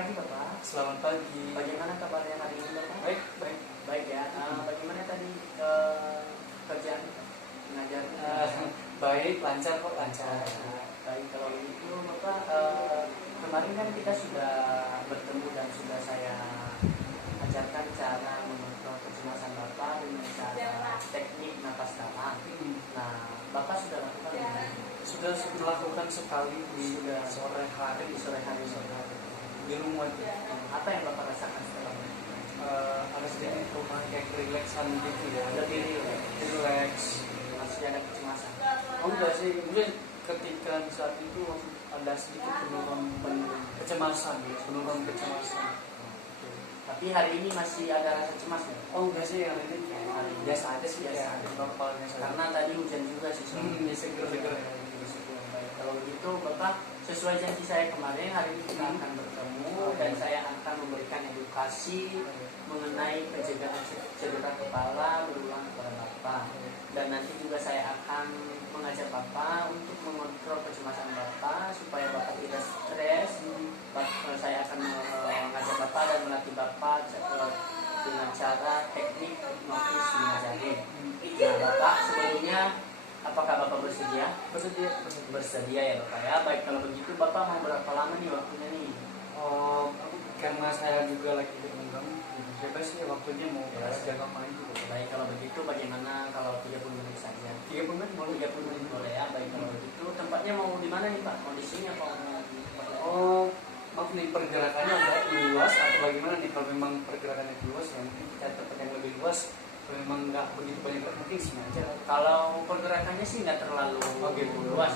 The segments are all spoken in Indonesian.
pagi Bapak. Selamat pagi. Bagaimana kabarnya hari ini Bapak? Baik, baik. Baik ya. Bagaimana tadi kerjaan mengajar? Baik, lancar kok, lancar. Baik, kalau itu Bapak, kemarin kan kita sudah bertemu dan sudah saya ajarkan cara mengontrol kecemasan Bapak dengan cara teknik napas dalam. Nah, Bapak sudah lakukan belum? Sudah dilakukan sekali di sore hari di rumah. Apa yang Bapak rasakan setelah Ada sedikit rumah kayak relaxan gitu ya. lebih Relax. masih ada kecemasan? Oh enggak sih, mungkin ketika di saat itu ada sedikit penurunan kecemasan. Tapi hari ini masih ada rasa cemas ya? Oh enggak sih, yang ini Hari ini biasa aja sih, biasa. normalnya saja. Karena tadi hujan juga sih. Seger-seger. Baik, kalau begitu Bapak, sesuai janji saya kemarin, hari ini kita akan bertemu dan saya akan memberikan edukasi mengenai pencegahan cedera kepala berulang kepada Bapak. Dan nanti juga saya akan mengajak Bapak untuk mengontrol kecemasan Bapak supaya Bapak tidak stres. Saya akan mengajak Bapak dan melatih Bapak dengan cara teknik hipnotis mengajarin. Nah Bapak, sebelumnya apakah Bapak bersedia? Bersedia ya Bapak ya. Baik, kalau begitu Bapak mau berapa lama nih waktunya nih? Oh, karena saya juga lagi berenggang, bebas ya waktunya mau jaga main juga. Baik, kalau begitu bagaimana kalau 30 menit saja? 30 menit boleh. 30 menit boleh ya. Baik, kalau begitu tempatnya mau di mana nih Pak? Mau di sini apa mau di tempat lain? Oh, maaf nih, pergerakannya agak luas atau bagaimana nih? Kalau memang pergerakannya luas ya mungkin kita tempat yang lebih luas. Kalau memang nggak begitu banyak mungkin sini aja. Kalau pergerakannya sih nggak terlalu luas,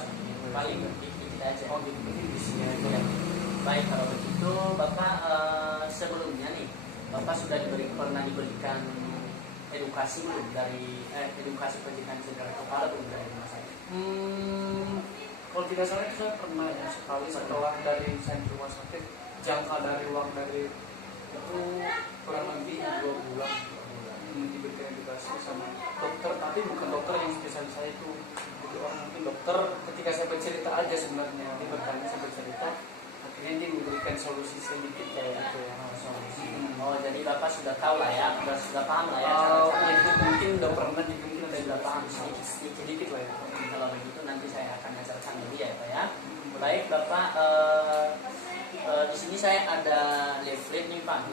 paling Gitu. dikit-dikit aja. Oh gitu, mungkin di sini aja. Ya. Baik, kalau begitu Bapak sebelumnya nih Bapak sudah pernah diberikan edukasi belum dari edukasi pencegahan cedera kepala belum dari rumah saya? Kalau tidak salah itu saya pernah ya sekali setelah dari saya di rumah sakit, jangka dari uang dari itu kurang lebih 2 bulan. Diberikan edukasi sama dokter, tapi bukan dokter yang spesialis saya itu orang mungkin dokter. Ketika saya bercerita aja sebenarnya, dia bertanya, saya bercerita, akhirnya dia memberikan solusi sedikit kayak gitu ya. Solusi. Oh, jadi Bapak sudah tahu lah ya, sudah paham lah ya Ya, itu mungkin udah pernah juga, mungkin sudah paham sedikit lah ya. Kalau begitu nanti saya akan ajarkan dulu ya Pak ya. Baik Bapak, di sini saya ada leaflet nih Pak,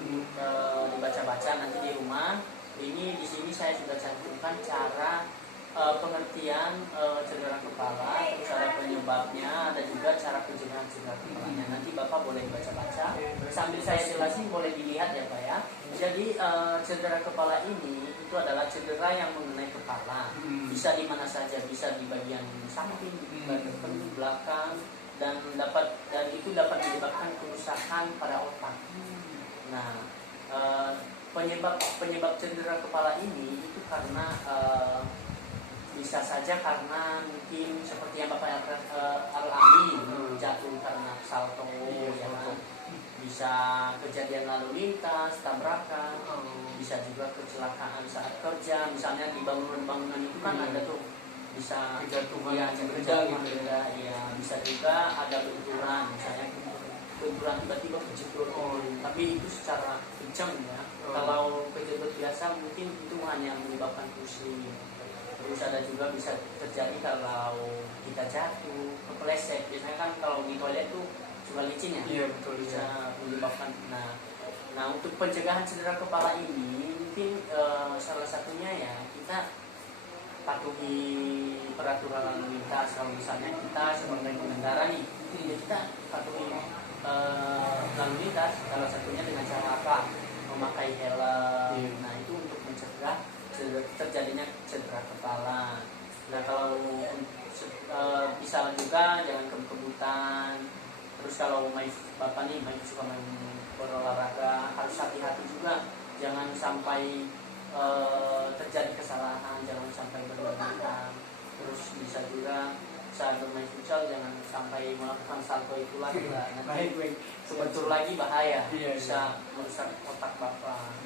dibaca-baca nanti di rumah. Ini di sini saya sudah cantumkan cara pengertian cedera kepala, terus ada penyebabnya, ada juga cara pencegahan cedera kepalanya. Nanti Bapak boleh baca-baca sambil saya jelasin, boleh dilihat ya Pak ya. Jadi cedera kepala ini itu adalah cedera yang mengenai kepala. Bisa di mana saja, bisa di bagian samping, di bagian depan, belakang, dan itu dapat menyebabkan kerusakan pada otak. Nah, penyebab cedera kepala ini itu karena bisa saja karena mungkin seperti yang Bapak alami, jatuh karena salto, ya kan? Bisa kejadian lalu lintas, tabrakan, bisa juga kecelakaan saat kerja, misalnya di bangunan-bangunan itu kan ada tuh bisa kejatuhan ya, bisa juga ada benturan, misalnya benturan tiba-tiba kejedot, tapi itu secara kencang ya. Kalau kejedot biasa mungkin itu hanya menyebabkan pusing. Terus ada juga bisa terjadi kalau kita jatuh, kepleset. Biasanya kan kalau di toilet tuh suka licin ya. Iya betul. Bisa menyebabkan. Nah untuk pencegahan cedera kepala ini mungkin salah satunya ya kita patuhi peraturan lalu lintas. Kalau misalnya kita sebagai pengendara nih, ya kita patuhi lalu lintas. Salah satunya dengan cara apa? Memakai helm. Nah itu untuk mencegah terjadinya cedera kepala. Nah kalau bisa juga jangan kebut-kebutan. Terus kalau Bapak nih suka main berolahraga, harus hati-hati juga, jangan sampai terjadi kesalahan, jangan sampai berlebihan. Terus bisa juga saat bermain futsal jangan sampai melakukan salto itu lagi lah. Nanti bentur lagi bahaya, bisa merusak otak Bapak.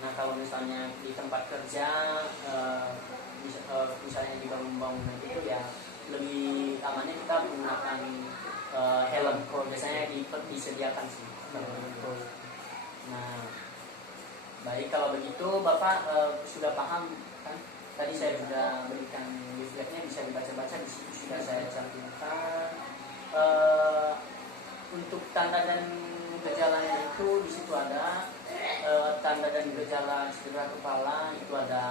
Nah kalau misalnya di tempat kerja, misalnya di bangunan itu ya lebih amannya kita menggunakan helm pro biasanya disediakan sih. Nah, baik kalau begitu Bapak sudah paham kan? Tadi saya sudah berikan leafletnya, bisa dibaca-baca, di situ sudah saya cantumkan. Untuk tanda dan gejalanya itu di situ ada tanda dan gejala cedera kepala itu ada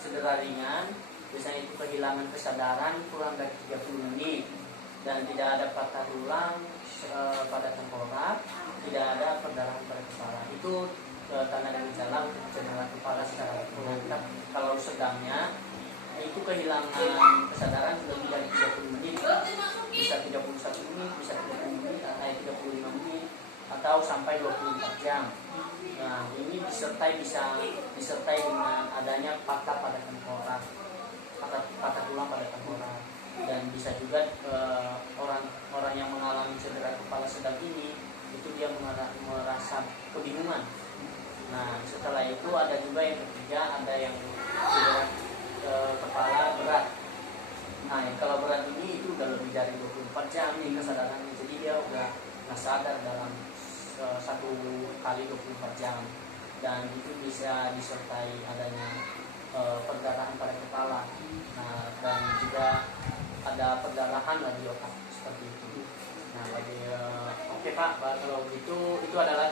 cedera ringan, biasanya itu kehilangan kesadaran kurang dari 30 menit dan tidak ada patah tulang pada tengkorak, tidak ada perdarahan pada kepala. Itu tanda dan gejala untuk cedera kepala secara ringan. Kalau sedangnya itu kehilangan kesadaran lebih dari 30 menit, bisa 31 menit, bisa 30 menit, 35 menit, atau sampai 24 jam. Nah, ini disertai dengan adanya patah pada tengkorak, patah tulang pada tengkorak, dan bisa juga orang yang mengalami cedera kepala sedang ini itu dia merasa kebingungan. Nah, setelah itu ada juga yang ketiga, ada yang cedera kepala berat. Nah, kalau berat ini itu udah lebih dari 24 jam nih kesadarannya, jadi dia udah nggak sadar dalam satu kali 24 jam, dan itu bisa disertai adanya perdarahan pada kepala. Nah, dan juga ada perdarahan di otak seperti itu. Nah, oke Pak, kalau gitu itu adalah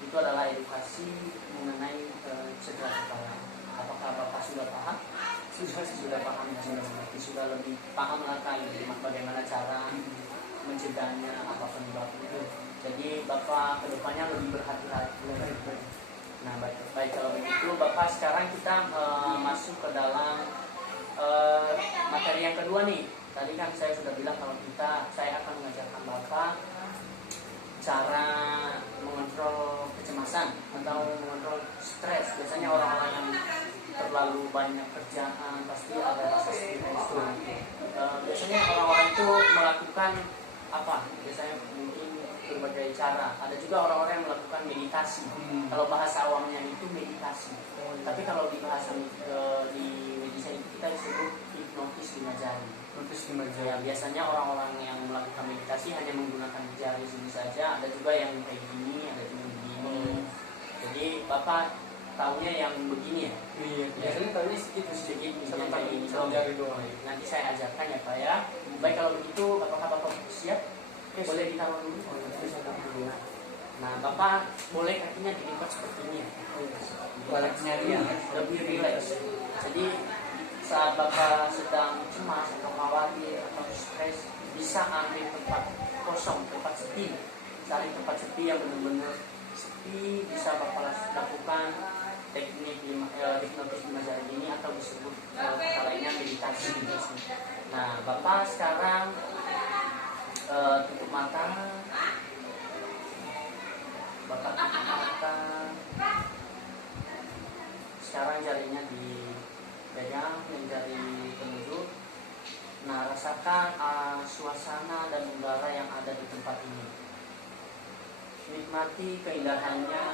itu adalah edukasi mengenai cedera kepala. Apakah Bapak sudah paham? Sudah paham, sudah mengerti, sudah lebih paham lah kan bagaimana cara mencegahnya, apa penyebabnya. Jadi Bapak kedepannya lebih berhati-hati. Nah, baik kalau begitu Bapak, sekarang kita masuk ke dalam materi yang kedua nih. Tadi kan saya sudah bilang kalau saya akan mengajarkan Bapak cara mengontrol kecemasan atau mengontrol stres. Biasanya orang-orang yang terlalu banyak kerjaan pasti ada rasa stres. Biasanya orang-orang itu melakukan apa? Biasanya mungkin berbagai cara. Ada juga orang-orang yang melakukan meditasi. Kalau bahasa awamnya itu meditasi. Tapi kalau di bahasa di meditasi itu kita disebut hipnotis lima jari. Ya, biasanya orang-orang yang melakukan meditasi hanya menggunakan jari sini saja. Ada juga yang kayak gini, ada juga yang begini. Jadi Bapak tahunya yang begini ya? Iya. Biasanya tahunya sedikit misalnya kayak gini. Jari doang. Nanti saya ajarkan ya Pak ya. Baik kalau begitu, apakah Bapak siap? Boleh ditaruh dulu. Nah, Bapak boleh kakinya dilipat seperti ini ya. Baliknya dia lebih rileks. Jadi saat Bapak sedang cemas atau khawatir atau stres, bisa ambil tempat kosong, tempat sepi. Cari tempat sepi yang benar-benar sepi, bisa Bapak lakukan teknik hipnotis lima jari ini, atau disebut kata lainnya meditasi. Nah, Bapak sekarang tutup mata. Bapak tutup mata. Sekarang jarinya dipegang, jari penunjuk. Nah, rasakan suasana dan udara yang ada di tempat ini. Nikmati keindahannya.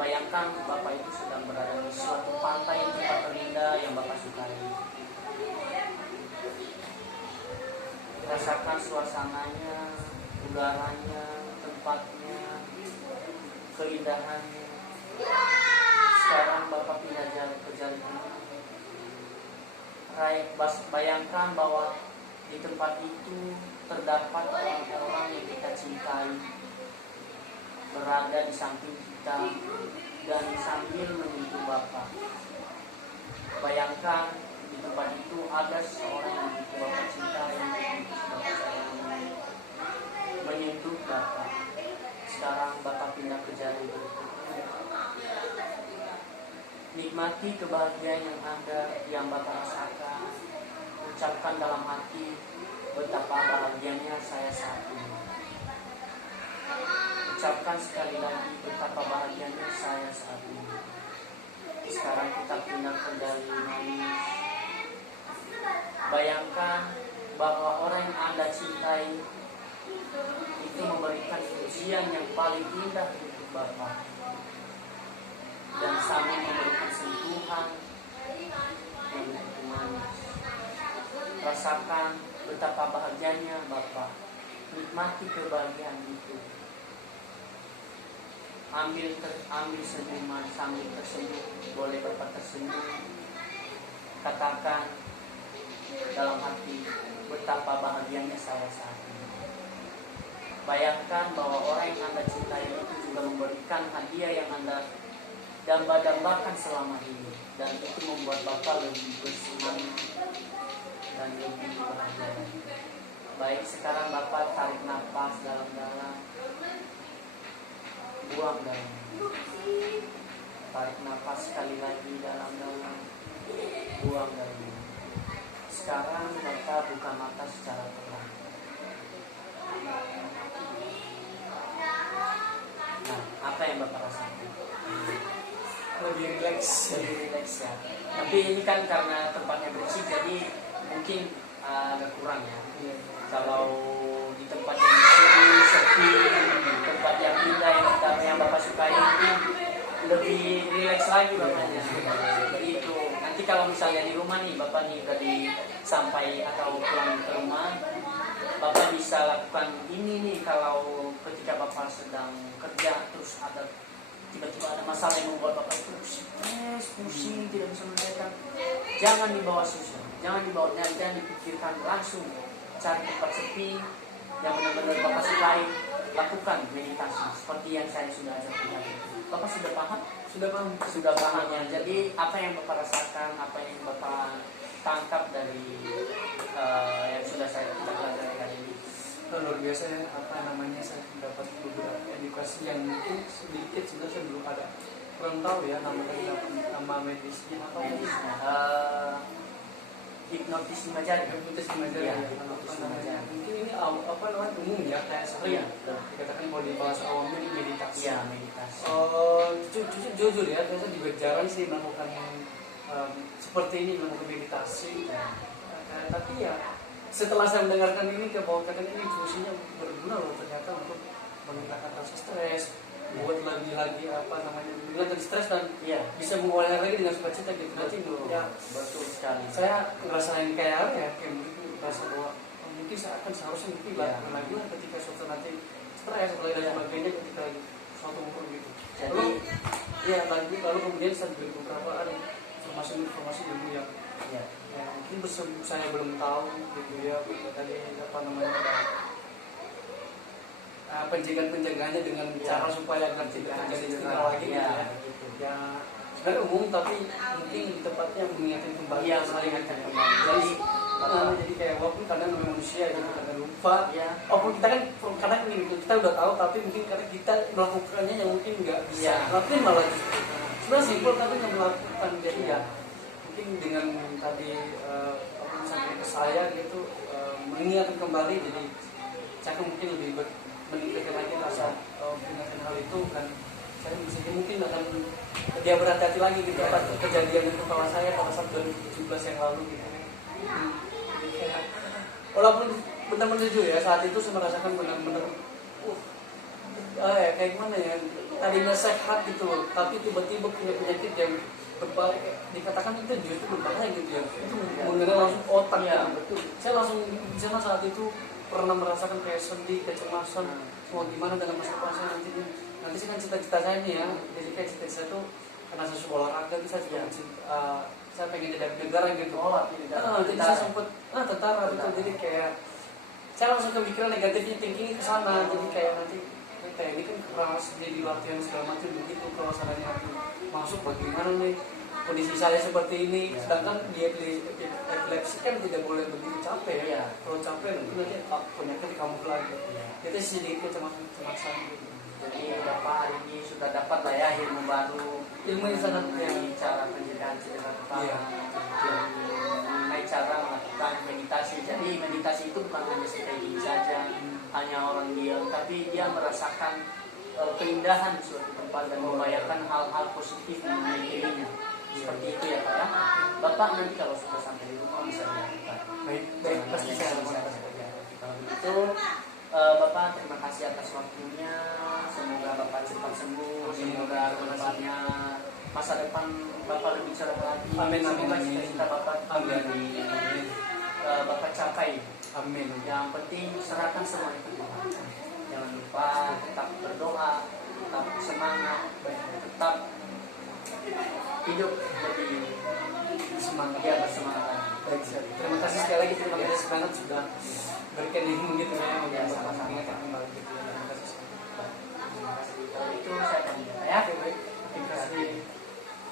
Bayangkan Bapak itu sedang berada di suatu pantai yang tempat terindah yang Bapak sukai. Rasakan suasananya, udaranya, tempatnya, keindahannya. Sekarang Bapak pindah ke jari ini. Bayangkan bahwa di tempat itu terdapat orang-orang yang kita cintai berada di samping kita dan sambil menyentuh Bapak. Bayangkan di tempat itu ada seorang yang begitu Bapak cintai, yang begitu Bapak sayangi, menyentuh Bapak. Sekarang Bapak pindah ke jari berikutnya. Nikmati kebahagiaan yang ada, yang Bapak rasakan. Ucapkan dalam hati, betapa bahagianya saya saat ini. Ucapkan sekali lagi, betapa bahagianya saya saat ini. Sekarang kita pindah ke jari manis. Bayangkan bahwa orang yang Anda cintai itu memberikan pujian yang paling indah untuk Bapak, dan sambil memberikan sentuhan yang begitu manis. Rasakan betapa bahagianya Bapak nikmati kebahagiaan itu. Ambil senyuman sambil tersenyum, boleh Bapak tersenyum, katakan dalam hati betapa bahagianya saya saat ini. Bayangkan bahwa orang yang Anda cintai itu juga memberikan hadiah yang Anda damba-dambakan selama ini, dan itu membuat Bapak lebih bersemangat dan lebih bahagia. Baik, sekarang Bapak tarik nafas dalam-dalam, buang dalam. Tarik nafas sekali lagi dalam-dalam, buang dalam. Sekarang Bapak buka mata secara perlahan. Nah, apa yang Bapak rasakan? Lebih rileks. Lebih rileks ya. Tapi ini kan karena tempatnya bersih, jadi mungkin agak kurang ya. Kalau di tempat yang bersih, sepi, tempat yang indah yang Bapak sukai, mungkin lebih rileks lagi Bapaknya. Begitu. Nanti kalau misalnya di rumah nih, Bapak nih udah sampai atau pulang ke rumah, Bapak bisa lakukan ini nih kalau ketika Bapak sedang kerja terus ada tiba-tiba ada masalah yang membuat Bapak itu stres, pusing, tidak bisa menyelesaikan. Jangan dibawa susah, jangan dipikirkan, langsung cari tempat sepi yang benar-benar Bapak sukai, lakukan meditasi seperti yang saya sudah ajarkan tadi. Bapak sudah paham? Sudah paham ya. Jadi apa yang Bapak rasakan, apa yang Bapak tangkap dari yang sudah kita pelajari hari ini? Luar biasa ya, saya mendapat beberapa edukasi yang mungkin sedikit sebenarnya saya belum ada, kurang tahu ya nama medisnya apa medisnya. Hipnotis imagery. Hipnotis imagery ya, mungkin ini umum ya, kayak sering dikatakan kalau di bahasa awamnya ini meditasi. Iya, meditasi. Jujur ya, saya juga jarang sih melakukan seperti ini, melakukan meditasi. Tapi ya setelah saya mendengarkan ini, bahwa ini fungsinya berguna loh ternyata untuk menghilangkan rasa stres, buat lagi menghilangkan stres dan bisa mengolahnya lagi dengan sukacita gitu. Nanti ya betul sekali. Saya ngerasain kayak apa ya, kayak mungkin merasa bahwa mungkin saya akan seharusnya mungkin lagi ketika suatu nanti stres dan sebagainya ketika suatu umur gitu. Lalu kemudian saya beri beberapa informasi dulu yang mungkin saya belum tahu gitu ya. Tadi penjagaan-penjagaannya dengan cara supaya agar tidak terjadi lagi gitu ya. Ya sebenarnya umum, tapi mungkin di tempatnya mengingatkan kembali. Saling ingatkan kembali. Jadi kayak walaupun kadang manusia gitu kadang lupa. Walaupun kita kan kadang kita udah tahu, tapi mungkin karena kita melakukannya yang mungkin nggak bisa. Tapi malah sebenarnya simpel tapi nggak melakukan. Jadi mungkin dengan tadi sampai ke saya gitu mengingatkan kembali, jadi saya mungkin lebih meningkatkan lagi rasa mengingatkan hal itu, dan saya mungkin akan dia berhati-hati lagi gitu atas kejadian itu kalau saya pada saat 2017 yang lalu gitu. Walaupun benar-benar jujur ya, saat itu saya merasakan benar-benar kayak gimana ya, tadinya sehat gitu loh, tapi tiba-tiba punya penyakit yang dikatakan itu justru berbahaya gitu ya. Itu mengenai langsung otak ya. Betul. Saya langsung di sana saat itu pernah merasakan kayak sedih, kecemasan, mau gimana dengan masa depan saya nanti sih kan cita-cita saya nih ya. Jadi kayak cita-cita saya tuh karena saya suka olahraga, saya juga saya pengen jadi negara gitu. Jadi saya sempat tentara gitu. Jadi kayak saya langsung kepikiran negatifnya, thinking ke sana. Jadi kayak nanti ini kan keras, jadi latihan segala macam begitu. Kalau seandainya masuk bagaimana nih kondisi saya seperti ini, sedangkan di epilepsi kan tidak boleh begitu capek ya. Kalau capek nanti penyakit di kamu lagi. Itu sedikit kecemasan gitu. Jadi Bapak hari ini sudah dapat lah ya ilmu baru, ilmu yang sangat cara pencegahan cedera kepala, mengenai cara melakukan meditasi. Jadi meditasi itu bukan hanya seperti ini saja, hanya orang diam, tapi dia merasakan keindahan di suatu tempat dan membayangkan hal-hal positif mengenai dirinya. Seperti itu ya Pak ya. Bapak nanti kalau sudah sampai di rumah bisa dilakukan. Baik, pasti saya akan kalau begitu Bapak terima kasih atas waktunya. Semoga Bapak cepat sembuh. Semoga kedepannya masa depan Bapak lebih cerah lagi. Amin. Semoga cita-cita Bapak amin. Bapak capai. Amin. Yang penting serahkan semuanya ke Tuhan. Jangan lupa tetap berdoa, tetap semangat, tetap hidup lebih Semangat. ya bersemangat lagi. Baik, Chef. Terima kasih sekali lagi, terima kasih banget sudah berkenan gitu ya, Ya, sama-sama. mengingatkan kembali gitu ya.